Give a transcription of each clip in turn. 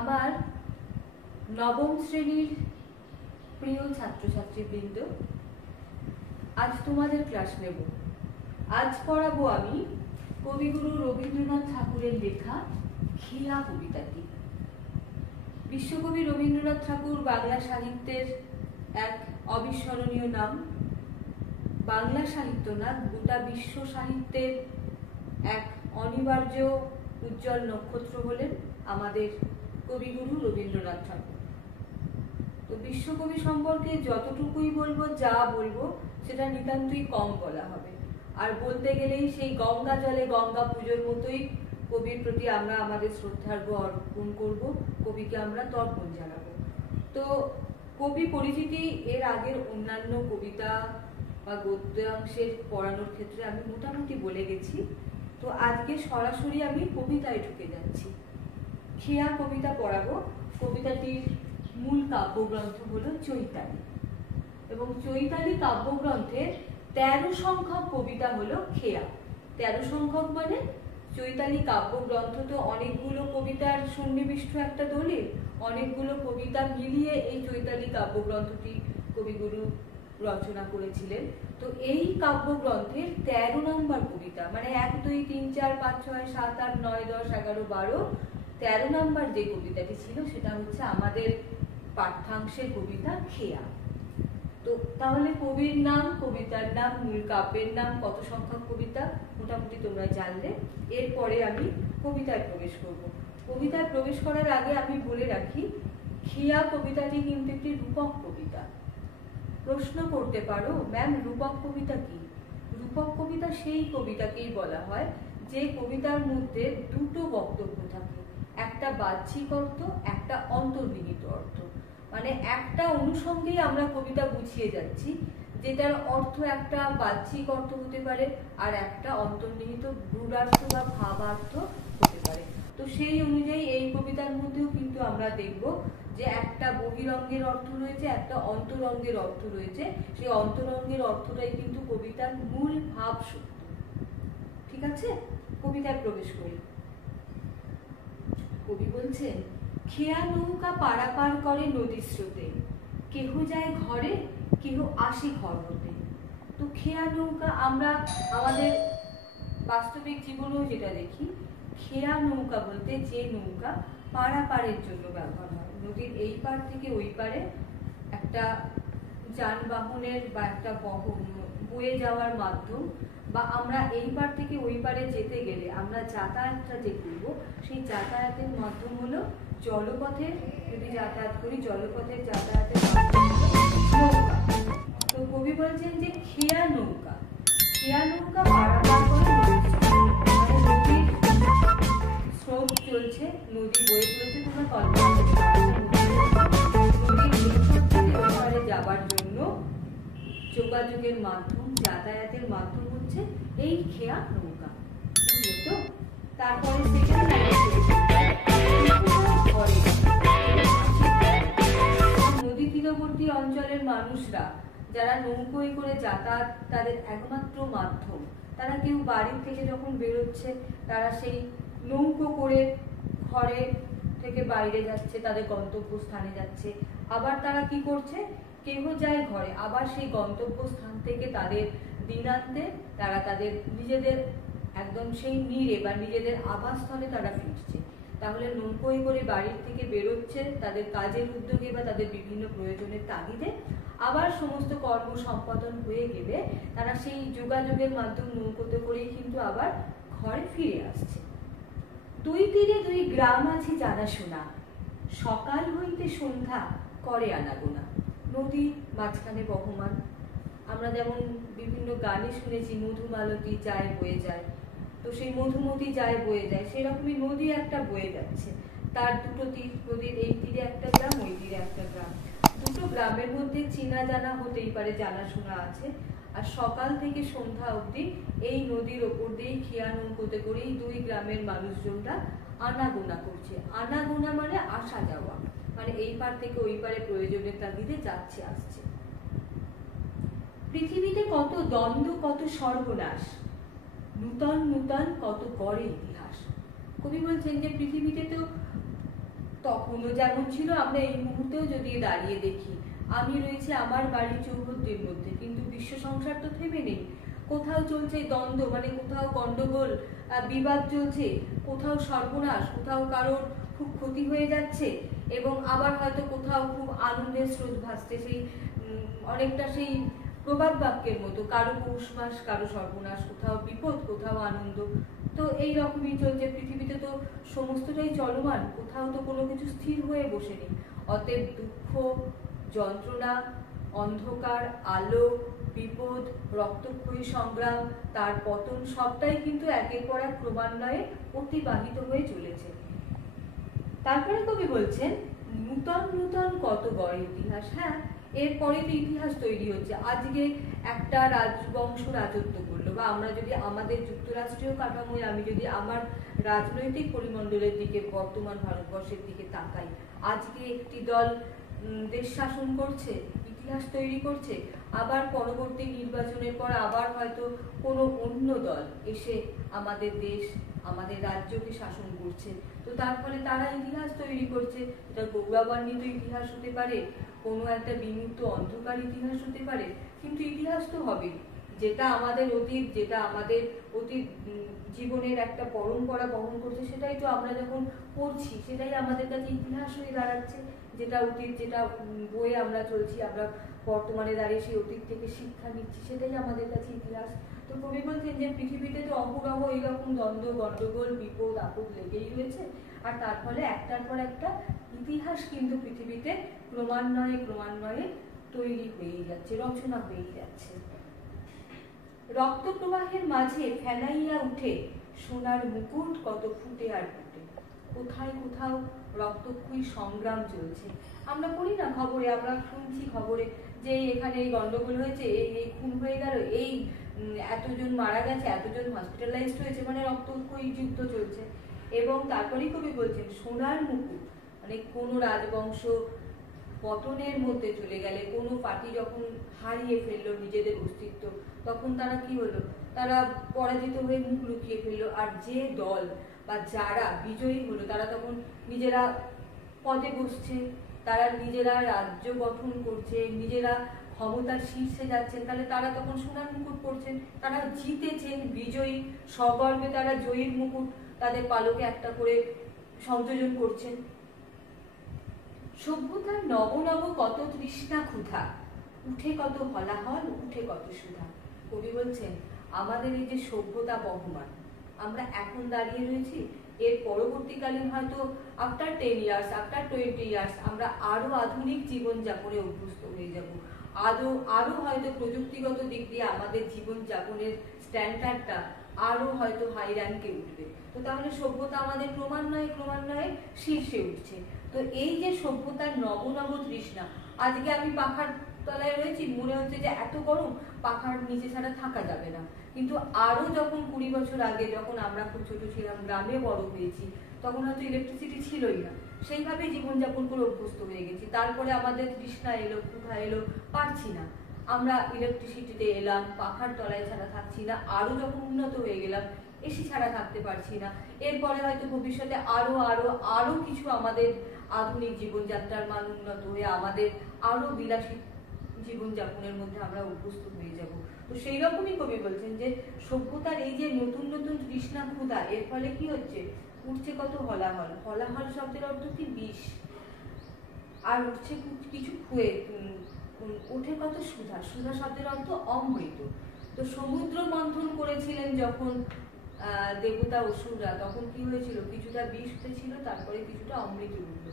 আমার নবম শ্রেণীর প্রিয় ছাত্রছাত্রীবৃন্দ, আজ তোমাদের ক্লাস নেব। আজ পড়াবো আমি কবিগুরু রবীন্দ্রনাথ ঠাকুরের লেখা খেয়া কবিতাটি। বিশ্বকবি রবীন্দ্রনাথ ঠাকুর বাংলা সাহিত্যের এক অবিস্মরণীয় নাম। বাংলা সাহিত্য না, গোটা বিশ্ব সাহিত্যের এক অনিবার্য উজ্জ্বল নক্ষত্র হলেন আমাদের কবিগুরু রবীন্দ্রনাথ ঠাকুর। তো বিশ্বকবি সম্পর্কে যতটুকুই বলবো, যা বলবো সেটা নিতান্তই কম বলা হবে। আর বলতে গেলেই সেই গঙ্গা জলে গঙ্গা পুজোর মতোই কবির প্রতি আমরা আমাদের শ্রদ্ধার্ঘ অর্পণ করব, কবিকে আমরা তর্পণ জানাবো। তো কবি পরিচিতি এর আগের অন্যান্য কবিতা বা গদ্যাংশের পড়ানোর ক্ষেত্রে আমি মোটামুটি বলে গেছি। তো আজকে সরাসরি আমি কবিতায় ঢুকে যাচ্ছি। খেয়া কবিতা পড়াবো। কবিতাটির মূল কাব্যগ্রন্থ হলো চৈতালি, এবং চৈতালি কাব্যগ্রন্থের 13 সংখ্যক কবিতা হলো খেয়া। 13 সংখ্যক মানে চৈতালি কাব্যগ্রন্থ তো অনেকগুলো কবিতার সন্নিবিষ্ট একটা দলিল, অনেকগুলো কবিতা মিলিয়ে এই চৈতালি কাব্যগ্রন্থটি কবিগুরু রচনা করেছিলেন। তো এই কাব্যগ্রন্থের 13 নম্বর কবিতা, মানে 1, 2, 3, 4, 5, 6, 7, 8, 9, 10, 11, 12, 13 নম্বর যে কবিতাটি ছিল সেটা হচ্ছে আমাদের পাঠ্যাংশের কবিতা খেয়া। তো তাহলে কবির নাম, কবিতার নাম, মূল কাব্যের নাম, কত সংখ্যক কবিতা মোটামুটি তোমরা জানলে। এরপরে আমি কবিতায় প্রবেশ করব। কবিতায় প্রবেশ করার আগে আমি বলে রাখি, খেয়া কবিতাটি কিন্তু একটি রূপক কবিতা। প্রশ্ন করতে পারো, ম্যাম রূপক কবিতা কি? রূপক কবিতা সেই কবিতাকেই বলা হয় যে কবিতার মধ্যে দুটো বক্তব্য থাকে, একটা বাহ্যিক অর্থ, একটা অন্তর্নিহিত অর্থ। মানে একটা অনুষঙ্গেই আমরা কবিতা বুঝিয়ে যাচ্ছি, যেটার অর্থ একটা বাহ্যিক অর্থ হতে পারে আর একটা অন্তর্নিহিত গূঢ়ার্থ বা ভাবার্থ হতে পারে। তো সেই অনুযায়ী এই কবিতার মধ্যেও কিন্তু আমরা দেখব যে একটা বহিরঙ্গের অর্থ রয়েছে, একটা অন্তরঙ্গের অর্থ রয়েছে। সেই অন্তরঙ্গের অর্থটাই কিন্তু কবিতার মূল ভাব সত্য। ঠিক আছে, কবিতায় প্রবেশ করি। কবি বলছেন, খেয়া নৌকা পারাপার করে নদীর স্রোতে, কেহ যায় ঘরে, কেহ আসে ঘর হতে। তো খেয়া নৌকা আমরা আমাদের বাস্তবিক জীবনেও যেটা দেখি, খেয়া নৌকা বলতে যে নৌকা পারাপারের জন্য ব্যবহার হয়, নদীর এই পার থেকে ওই পারে একটা যানবাহনের বা একটা বয়ে যাওয়ার মাধ্যম, বা আমরা এই পার থেকে ওই পারে যেতে গেলে আমরা যাতায়াতটা যে করবো, সেই যাতায়াতের মাধ্যম হলো জলপথের, যদি যাতায়াত করি জলপথের যাতায়াতের মাধ্যম নৌকা। তো কবি বলছেন যে খেয়া নৌকা, খেয়া নৌকা পারাপার করে নদীর স্রোত চলছে, নদী বয়ে চলছে। তোমরা কল্পনা করতে পারো নদীর যাবার জন্য যোগাযোগের মাধ্যম, যাতায়াতের মাধ্যম হচ্ছে এই খেয়া নৌকা। বুঝলো তো? তারপরে নদী তীরবর্তী অঞ্চলের মানুষরা যারা নৌকোয় করে যাতায়াত তাদের একমাত্র মাধ্যম, তারা কেউ বাড়ির থেকে যখন বেরোচ্ছে তারা সেই নৌকো করে ঘরে থেকে বাইরে যাচ্ছে, তাদের গন্তব্যস্থানে যাচ্ছে। আবার তারা কি করছে, কেহ যায় ঘরে, আবার সেই গন্তব্যস্থান থেকে তাদের দিনান্তে তারা তাদের নিজেদের একদম সেই নীড়ে বা নিজেদের আবাসস্থলে তারা ফিরছে। তাহলে নৌকোয় করে বাড়ির থেকে বেরোচ্ছে তাদের কাজের উদ্যোগে বা তাদের বিভিন্ন প্রয়োজনের তাগিদে, আবার সমস্ত কর্ম সম্পাদন হয়ে গেলে তারা সেই যোগাযোগের মাধ্যম নৌকোতে করেই কিন্তু আবার ঘরে ফিরে আসছে। দুই তীরে দুই গ্রাম আছে জানাশোনা, সকাল হইতে সন্ধ্যা করে আনাগোনা। নদী মাঝখানে বহমান, আমরা যেমন বিভিন্ন গানে শুনেছি মধুমালতী যায় বয়ে যায়, তো সেই মধুমতি যায় বয়ে যায়, সেরকমই নদী একটা বয়ে যাচ্ছে। তার দুটো তীর, নদীর এই তীরে একটা গ্রাম, ওই তীরে একটা গ্রাম। দুটো গ্রামের মধ্যে চেনা জানা হতেই পারে, জানাশোনা আছে। আর সকাল থেকে সন্ধ্যা অবধি এই নদীর ওপর দিয়ে খেয়া নৌকোতে করেই দুই গ্রামের মানুষজনরা আনাগোনা করছে। আনাগোনা মানে আসা যাওয়া, মানে এই পার থেকে ওই পারে প্রয়োজনের তাগিদে যাচ্ছে আসছে। পৃথিবীতে কত দ্বন্দ্ব, কত সর্বনাশ, নূতন নূতন কত গড়ে ইতিহাস। কবি বলছেন যে পৃথিবীতে তো তখন যেমন ছিল আমরা এই মুহূর্তেও যদি দাঁড়িয়ে দেখি, আমি রয়েছি আমার বাড়ির চৌহদ্দির মধ্যে, কিন্তু বিশ্ব সংসার তো থেমে নেই। কোথাও চলছে দ্বন্দ্ব, মানে কোথাও গন্ডগোল, বিবাদ চলছে, কোথাও সর্বনাশ, কোথাও কারোর খুব ক্ষতি হয়ে যাচ্ছে, এবং আবার হয়তো কোথাও খুব আনন্দের স্রোত ভাসছে, সেই অনেকটা সেই প্রবাদ বাক্যের মতো, কারো পৌষ মাস কারো সর্বনাশ, কোথাও বিপদ কোথাও আনন্দ। তো এই রকমই চলছে পৃথিবীতে, তো সমস্তটাই চলমান, কোথাও তো কোনো কিছু স্থির হয়ে বসে নেই। অতএব দুঃখ, যন্ত্রণা, অন্ধকার, আলো, বিপদ, রক্তক্ষয়ী সংগ্রাম, তার পতন, সবটাই কিন্তু একের পর এক ক্রমান্বয়ে অতিবাহিত হয়ে চলেছে। তারপরে কবি বলছেন, নূতন নূতন কত গড়ে ইতিহাস। হ্যাঁ, এরপরে তো ইতিহাস তৈরি হচ্ছে। আজকে একটা রাজবংশ রাজত্ব করলো, বা আমরা যদি আমাদের যুক্তরাষ্ট্রীয় কাঠামোয়, আমি যদি আমার রাজনৈতিক পরিমণ্ডলের দিকে, বর্তমান ভারতবর্ষের দিকে তাকাই, আজকে একটি দল দেশ শাসন করছে, ইতিহাস তৈরি করছে, আবার পরবর্তী নির্বাচনের পর আবার হয়তো কোনো অন্য দল এসে আমাদের দেশ, আমাদের রাজ্যকে শাসন করছে। তো তার ফলে তারা ইতিহাস তৈরি করছে। এটা গৌরবান্বিত ইতিহাস হতে পারে, কোনো একটা বিমূর্ত অন্ধকার ইতিহাস হতে পারে, কিন্তু ইতিহাস তো হবে। যেটা আমাদের অতীত, যেটা আমাদের অতীত জীবনের একটা পরম্পরা বহন করছে, সেটাই তো আমরা যখন পড়ছি, সেটাই আমাদের কাছে ইতিহাস হয়ে দাঁড়াচ্ছে। যেটা অতীত, যেটা বইয়ে আমরা চলছি, আমরা বর্তমানে দাঁড়িয়ে সেই অতীত থেকে শিক্ষা নিচ্ছি, সেটাই আমাদের কাছে ইতিহাস। তো কবি বলছেন যে পৃথিবীতে তো অহরহ এইরকম দ্বন্দ্ব, গন্ডগোল, বিপদ আপদ লেগেই রয়েছে, আর তার ফলে একটার পর একটা ইতিহাস কিন্তু পৃথিবীতে ক্রমান্বয়ে ক্রমান্বয়ে তৈরি হয়েই যাচ্ছে, রচনা হয়েই যাচ্ছে। রক্ত প্রবাহের মাঝে ফেনাইয়া উঠে সোনার মুকুট কত ফুটে আর ফুটে। কোথায় কোথাও রক্তক্ষয়ী সংগ্রাম চলছে। আমরা পড়ি না খবরে, আমরা শুনছি খবরে যে এখানে এই গন্ডগোল হয়েছে, এই খুন হয়ে গেল, এই এতজন মারা গেছে, এতজন হসপিটালাইজড হয়েছে, মানে রক্তক্ষয়ী যুদ্ধ চলছে। এবং তারপরেই কবি বলছেন সোনার মুকুট, মানে কোনো রাজবংশ পতনের মধ্যে চলে গেলে, কোনো পার্টি যখন হারিয়ে ফেললো নিজেদের অস্তিত্ব, তখন তারা কি হলো, তারা পরাজিত হয়ে মুখ লুকিয়ে ফেললো। আর যে দল বা যারা বিজয়ী হলো, তারা তখন নিজেরা পদে বসছে, তারা নিজেরা রাজ্য গঠন করছে, নিজেরা ক্ষমতার শীর্ষে যাচ্ছেন, তাহলে তারা তখন সোনার মুকুট পরছেন, তারা জিতেছেন, বিজয়ী, সগর্বে তারা জয়ীর মুকুট তাদের পালকে একটা করে সংযোজন করছেন। সভ্যতার নব নব কত তৃষ্ণা ক্ষুধা, উঠে কত হলাহল, উঠে কত সুধা। কবি বলছেন আমাদের এই যে সভ্যতা বহমান, আমরা এখন দাঁড়িয়ে রয়েছি, এর পরবর্তীকালীন হয়তো আফটার 10 ইয়ার্স, আফটার 20 ইয়ার্স আমরা আরো আধুনিক জীবনযাপনে অভ্যস্ত হয়ে যাব, আরো হয়তো প্রযুক্তিগত দিক দিয়ে আমাদের জীবনযাপনের স্ট্যান্ডার্ডটা আরো হয়তো হাই র্যাঙ্কে উঠবে। তো তাহলে সভ্যতা আমাদের ক্রমান্বয়ে ক্রমান্বয়ে শীর্ষে উঠছে। তো এই যে সভ্যতার নব নব তৃষ্ণা, আজকে আমি পাখার তলায় রয়েছি, মনে হচ্ছে যে এত গরম, পাখার নিচে ছাড়া থাকা যাবে না। কিন্তু আরো যখন 20 বছর আগে, যখন আমরা খুব ছোট ছিলাম, গ্রামে বড় হয়েছি, তখন হয়তো ইলেকট্রিসিটি ছিলই না, সেইভাবে জীবনযাপন করে অভ্যস্ত হয়ে গেছি। তারপরে আমাদের তৃষ্ণা এলো, ক্ষুধা এলো, পারছি না, আমরা ইলেকট্রিসিটিতে এলাম, পাখার তলায় ছাড়া থাকছি না, আরো যখন উন্নত হয়ে গেলাম, এসি ছাড়া থাকতে পারছি না। এরপরে হয়তো ভবিষ্যতে আরো আরো আরো কিছু আমাদের আধুনিক জীবনযাত্রার মান উন্নত হয়ে আমাদের আরো বিলাসী জীবনযাপনের মধ্যে আমরা অভ্যস্ত হয়ে যাব। তো সেই রকমই কবি বলছেন যে সভ্যতার এই যে নতুন নতুন তৃষ্ণা ক্ষুধা, এর ফলে কি হচ্ছে, উঠছে কত হলাহল। হলাহল শব্দের অর্থ কি বিষ, আর উঠছে কিছু খুয়ে, উঠে কত সুধা, সুধা শব্দের অর্থ অমৃত। তো সমুদ্র মন্থন করেছিলেন যখন দেবতা অসুররা, তখন কি হয়েছিল, কিছুটা বিষ উঠেছিল, তারপরে কিছুটা অমৃত উঠল।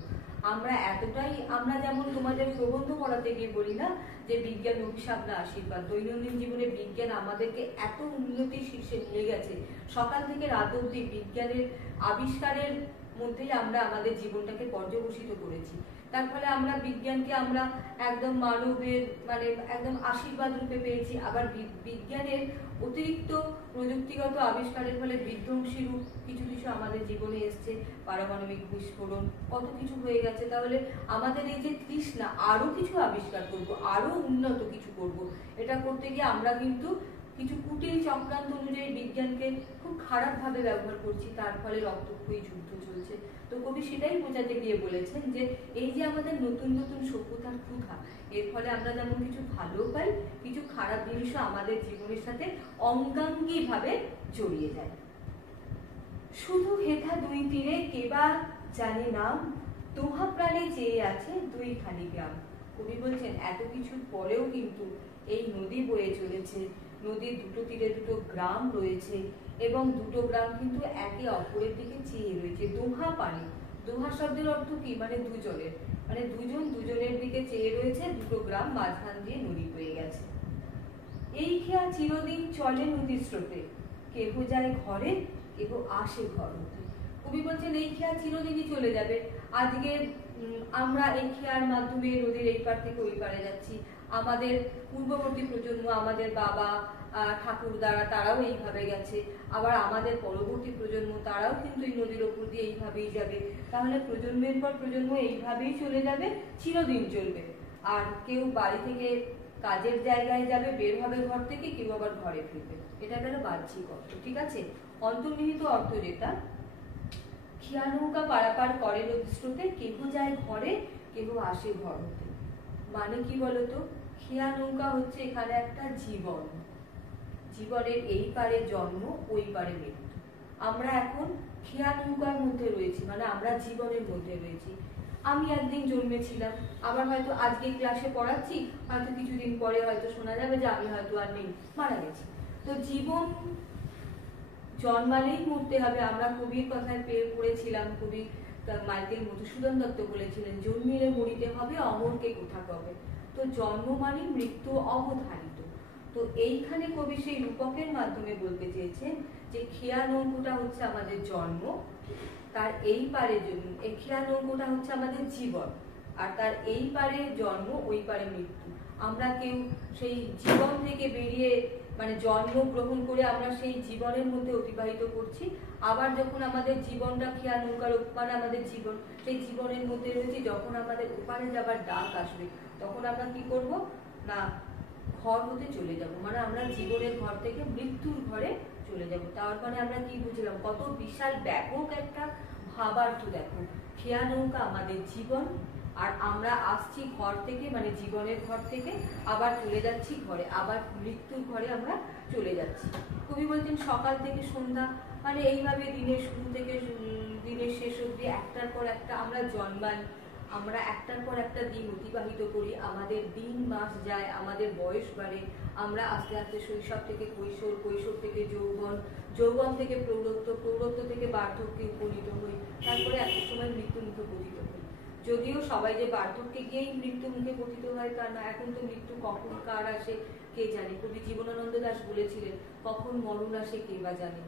আমরা এতটাই, আমরা যেমন তোমাদের প্রবন্ধ পড়াতে গিয়ে বলি না যে বিজ্ঞান অভিশাপ না আশীর্বাদ, দৈনন্দিন জীবনে বিজ্ঞান আমাদেরকে এত উন্নতির শীর্ষে নিয়ে গেছে, সকাল থেকে রাত অবধি বিজ্ঞানের আবিষ্কারের মধ্যেই আমরা আমাদের জীবনটাকে পর্যবসিত করেছি। তার ফলে আমরা বিজ্ঞানকে আমরা একদম মানবের, মানে একদম আশীর্বাদ রূপে পেয়েছি। আবার বিজ্ঞানের অতিরিক্ত প্রযুক্তিগত আবিষ্কারের ফলে বিধ্বংসী রূপ কিছু কিছু আমাদের জীবনে এসছে, পারমাণবিক বিস্ফোরণ, কত কিছু হয়ে গেছে। তাহলে আমাদের এই যে তৃষ্ণা, আরো কিছু আবিষ্কার করব, আরো উন্নত কিছু করব, এটা করতে গিয়ে আমরা কিন্তু কিছু কুটিল চক্রান্ত অনুযায়ী বিজ্ঞানকে খুব খারাপভাবে ব্যবহার করছি, তার ফলে রক্তক্ষয়ী যুদ্ধ চলছে। তো কবি কবি সেটাই বোঝাতে গিয়ে বলেছেন যে এই যে আমাদের নতুন নতুন সভ্যতার ক্ষুধা, এর ফলে আমরা যেমন কিছু ভালো পাই, কিছু খারাপ জিনিসও আমাদের জীবনের সাথে অঙ্গাঙ্গিভাবে জড়িয়ে যায়। শুধু হেথা দুই তীরে কেবা জানে নাম, দোহা প্রাণে চেয়ে আছে দুই খানি গ্রাম। কবি বলছেন এত কিছুর পরেও কিন্তু এই নদী বয়ে চলেছে, নদীর দুটো তীরে দুটো গ্রাম রয়েছে এবং দুটো গ্রাম কিন্তু একে অপরের দিকে চেয়ে রয়েছে। দোহা পানি, দোহা শব্দের অর্থ কি? মানে দুজনের, মানে দুজন দুজনের দিকে চেয়ে রয়েছে, দুটো গ্রাম, মাঝখান দিয়ে নদী বয়ে গেছে। এই খেয়া চিরদিন চলে নদীর স্রোতে, কেহ যায় ঘরে কেহ আসে ঘর হতে। কবি বলছেন এই খেয়া চিরদিনই চলে যাবে। আজকে আমরা এই খেয়ার মাধ্যমে নদীর এই পার থেকে ওই পারে যাচ্ছি, আমাদের পূর্ববর্তী প্রজন্ম, আমাদের বাবা ঠাকুরদারা তারাও এইভাবে গেছে, আবার আমাদের পরবর্তী প্রজন্ম তারাও কিন্তু এই নদীর ওপর দিয়ে এইভাবেই যাবে। তাহলে প্রজন্মের পর প্রজন্ম এইভাবেই চলে যাবে, চিরদিন চলবে। আর কেউ বাড়ি থেকে কাজের জায়গায় যাবে, বের হবে ঘর থেকে, কেউ আবার ঘরে ফিরবে। এটা গেল বাহ্যিক অর্থ, ঠিক আছে। অন্তর্নিহিত অর্থ যেটা, খেয়া নৌকা পারাপার করে নদী স্রোতে, কেহ যায় ঘরে কেহ আসে ঘর হতে। মানে কি বলতো? খেয়া নৌকা হচ্ছে এখানে একটা জীবন, জীবনের এই পারে জন্ম, ওই পারে মৃত্যু। আমরা এখন খেয়া নৌকার মধ্যে রয়েছি, মানে আমরা জীবনের মধ্যে রয়েছি। আমি একদিন জন্মেছিলাম, আবার হয়তো আজকে ক্লাসে পড়াচ্ছি, হয়তো কিছুদিন পরে হয়তো শোনা যাবে যে আমি হয়তো আর নেই, মারা গেছি। তো জীবন জন্মালেই মরতে হবে। আমরা কবির কথায় পেয়ে পড়েছিলাম, কবি মাইকেল মধুসূদন দত্ত বলেছিলেন, জন্মিলে মরিতে হবে, অমরকে কোথা কবে। তো জন্ম মানে মৃত্যু অবধারিত। তো এইখানে কবি সেই রূপকের মাধ্যমে বলতে চেয়েছেন যে খেয়া নৌকোটা হচ্ছে আমাদের জন্ম, তার এই পারে এই খেয়া নৌকোটা হচ্ছে আমাদের জীবন, আর তার এই পারে জন্ম, ওই পারে মৃত্যু। আমরা কেউ সেই জীবন থেকে বেরিয়ে, মানে জন্ম গ্রহণ করে আমরা সেই জীবনের মধ্যে অতিবাহিত করছি, আবার যখন আমাদের জীবনটা খেয়া নৌকার ওপারে আমাদের জীবন, সেই জীবনের মধ্যে রয়েছে, যখন আমাদের ওপারে যাবার ডাক আসবে তখন আমরা কি করব না, ঘর হতে চলে যাব, মানে আমরা জীবনের ঘর থেকে মৃত্যুর ঘরে চলে যাব। তার মানে আমরা কি বুঝলাম, কত বিশাল ব্যাপক একটা ভাবার্থ। দেখো, খেয়া নৌকা আমাদের জীবন, আর আমরা আসছি ঘর থেকে, মানে জীবনের ঘর থেকে, আবার চলে যাচ্ছি ঘরে, আবার মৃত্যুর ঘরে আমরা চলে যাচ্ছি। কবি বলছেন সকাল থেকে সন্ধ্যা, মানে এইভাবে দিনের শুরু থেকে দিনের শেষ অবধি একটার পর একটা আমরা জন্মাই, আমরা একটার পর একটা দিন অতিবাহিত করি, আমাদের দিন মাস যায়, আমাদের বয়স বাড়ে, আমরা আস্তে আস্তে শৈশব থেকে কৈশোর, কৈশোর থেকে যৌবন, যৌবন থেকে প্রৌঢ়ত্ব, প্রৌঢ়ত্ব থেকে বার্ধক্যে উপনীত হই, তারপরে একটা সময় মৃত্যু মুখে পতিত হই। যদিও সবাই যে বার্ধক্যে গিয়েই মৃত্যু মুখে পতিত হয় তা না, এখন তো মৃত্যু কখন কার আসে কে জানে। কবি জীবনানন্দ দাশ বলেছিলেন, কখন মরণ আসে কে বা জানে,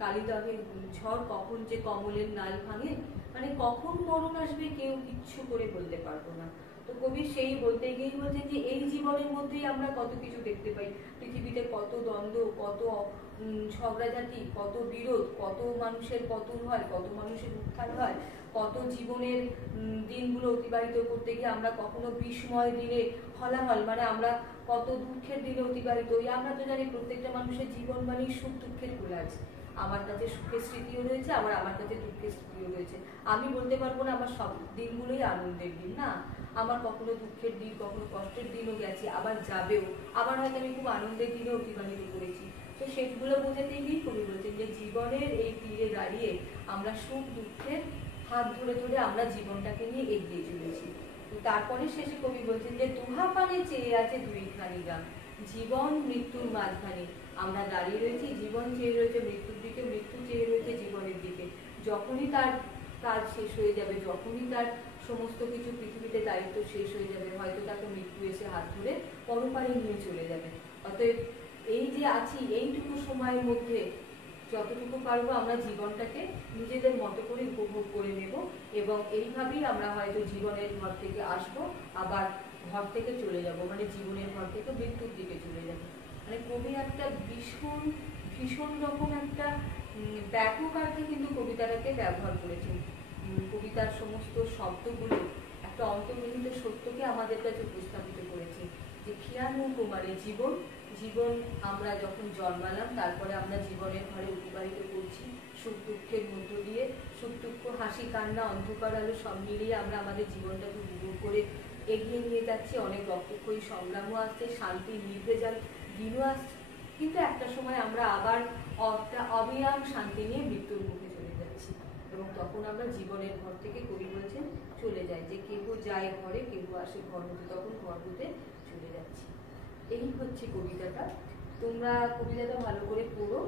কালিদাহের ঝড় কখন যে কমলের নাল ভাঙে, মানে কখন মরণ আসবে কেউ কিচ্ছু করে বলতে পারবো না। তো কবি সেই বলতে গিয়েই বলছেন যে এই জীবনের মধ্যেই আমরা কত কিছু দেখতে পাই, পৃথিবীতে কত দ্বন্দ্ব, কত ঝগড়াঝাটি, কত বিরোধ, কত মানুষের পতন হয়, কত মানুষের উত্থান হয়, কত জীবনের দিনগুলো অতিবাহিত করতে গিয়ে আমরা কখনো বিস্ময় দিনে হলাহল, মানে আমরা কত দুঃখের দিনে অতিবাহিত হই। আমরা তো জানি প্রত্যেকটা মানুষের জীবন মানে সুখ দুঃখের কোলাজ। আমার কাছে সুখের স্মৃতিও রয়েছে, আবার আমার কাছে দুঃখের স্মৃতিও রয়েছে। আমি বলতে পারবো না আমার সব দিনগুলোই আনন্দের দিন, না, আমার কখনো দুঃখের দিন, কখনো কষ্টের দিনও গেছে, আবার যাবেও, আবার হয়তো আমি খুব আনন্দের দিনে অতিবাহিত করেছি। তো সেগুলো বোঝাতে গিয়ে কবি বলছেন যে জীবনের এই তীরে দাঁড়িয়ে আমরা সুখ দুঃখের হাত ধরে ধরে আমরা জীবনটাকে নিয়ে এগিয়ে চলেছি। তারপরে শেষে কবি বলছেন যে দুহা পানে চেয়ে আছে দুইখানি গ্রাম, জীবন মৃত্যুর মাঝখানে আমরা দাঁড়িয়ে রয়েছি, জীবন চেয়ে রয়েছে মৃত্যুর দিকে, মৃত্যু চেয়ে রয়েছে জীবনের দিকে। যখনই তার কাজ শেষ হয়ে যাবে, যখনই তার সমস্ত কিছু পৃথিবীতে দায়িত্ব শেষ হয়ে যাবে, হয়তো তাকে মৃত্যু এসে হাত ধরে পরপারে নিয়ে চলে যাবে। অতএব এই যে আছি এইটুকু সময়ের মধ্যে যতটুকু পারবো আমরা জীবনটাকে নিজেদের মতো করে উপভোগ করে নেব, এবং এইভাবেই আমরা হয়তো জীবনের ঘর থেকে আসবো, আবার ঘর থেকে চলে যাব, মানে জীবনের ঘর থেকে মৃত্যুর দিকে চলে যাব। মানে কবি একটা ভীষণ ভীষণ রকম একটা ব্যাপক অর্থে কিন্তু কবিতাটাকে ব্যবহার করেছেন। কবিতার সমস্ত শব্দগুলো একটা অন্তর্নিহিত সত্যকে আমাদের কাছে উপস্থাপিত করেছে, যে খেয়া নৌকো মানে জীবন, জীবন আমরা যখন জন্মালাম তারপরে আমরা জীবনের ঘরে অতিবাহিত করছি, সুখ দুঃখের মধ্য দিয়ে, সুখ দুঃখ, হাসি কান্না, অন্ধকার আলো সব মিলিয়ে আমরা আমাদের জীবনটাকে উপভোগ করে এগিয়ে নিয়ে যাচ্ছি। অনেক রক্তক্ষয়ী সংগ্রামও আসছে, শান্তি নির্ভেজাল দিনও আসছে, কিন্তু একটা সময় আমরা আবার অবিরাম শান্তি নিয়ে মৃত্যুর মুখে চলে যাচ্ছি, এবং তখন আমরা জীবনের ঘর থেকে, কবি বলছেন, চলে যাই, যে কেহ যায় ঘরে কেহ আসে ঘর হতে, তখন ঘর হতে চলে যাচ্ছি। এই হচ্ছে কবিতাটা। তোমরা কবিতাটা ভালো করে পড়ো।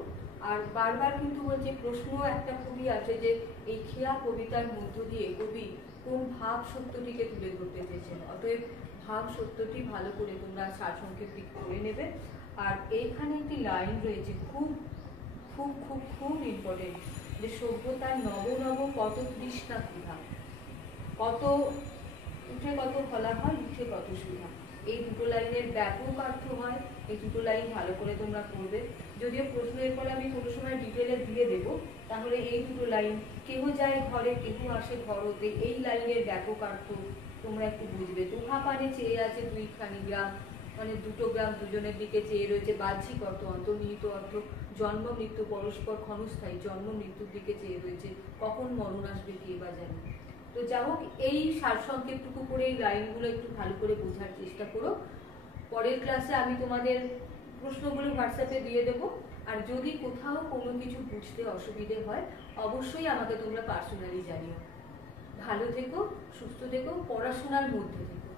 আর বারবার কিন্তু বলছে, প্রশ্ন একটা খুবই আছে যে এই খেয়া কবিতার মধ্য দিয়ে কবি কোন ভাব সত্যটিকে তুলে ধরতে চেয়েছেন। অতএব ভাব সত্যটি ভালো করে তোমরা সারসংক্ষেপটি করে নেবে। আর এইখানে একটি লাইন রয়েছে খুব খুব খুব খুব ইম্পর্টেন্ট, যে সভ্যতার নব নব কত তৃষ্ণা ক্ষুধা, কত উঠে কত ফলা হয়, উঠে কত সুধা। এই দুটো লাইনের ব্যাপক অর্থ হয়। এই দুটো লাইন ভালো করে তোমরা পড়বে। যদিও প্রশ্ন এরপরে আমি কোনো সময় ডিটেলে দিয়ে দেবো, তাহলে এই দুটো লাইন, কেহ যায় ঘরে কেহ আসে ঘর হতে, এই লাইনের ব্যাপক অর্থ তোমরা একটু বুঝবে। দুহা পানে চেয়ে আছে দুইখানি গ্রাম, মানে দুটো গ্রাম দুজনের দিকে চেয়ে রয়েছে। বাহ্যিক অর্থ, অন্তর্নিহিত অর্থ, জন্ম মৃত্যু পরস্পর ক্ষণস্থায়ী, জন্ম মৃত্যুর দিকে চেয়ে রয়েছে, কখন মরণ আসবে কে বা জানে। তো যা হোক, এই সারসংক্ষেপটুকু করে এই লাইনগুলো একটু ভালো করে বোঝার চেষ্টা করো। পরের ক্লাসে আমি তোমাদের প্রশ্নগুলো হোয়াটসঅ্যাপে দিয়ে দেবো। আর যদি কোথাও কোনো কিছু বুঝতে অসুবিধে হয়, অবশ্যই আমাকে তোমরা পার্সোনালি জানিও। ভালো থেকো, সুস্থ থেকো, পড়াশোনার মধ্যে থেকো।